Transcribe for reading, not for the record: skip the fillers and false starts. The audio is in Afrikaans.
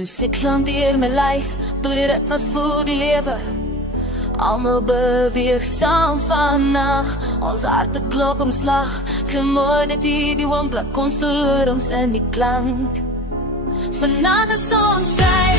Musiek slaan deur my lyf, bloed ritme voel die lewe. Almal beweeg saam vannacht, ons harte klop om slag. Gemoorde die oomblik, ons verloor ons in die klank. Vanavond is ons vrij.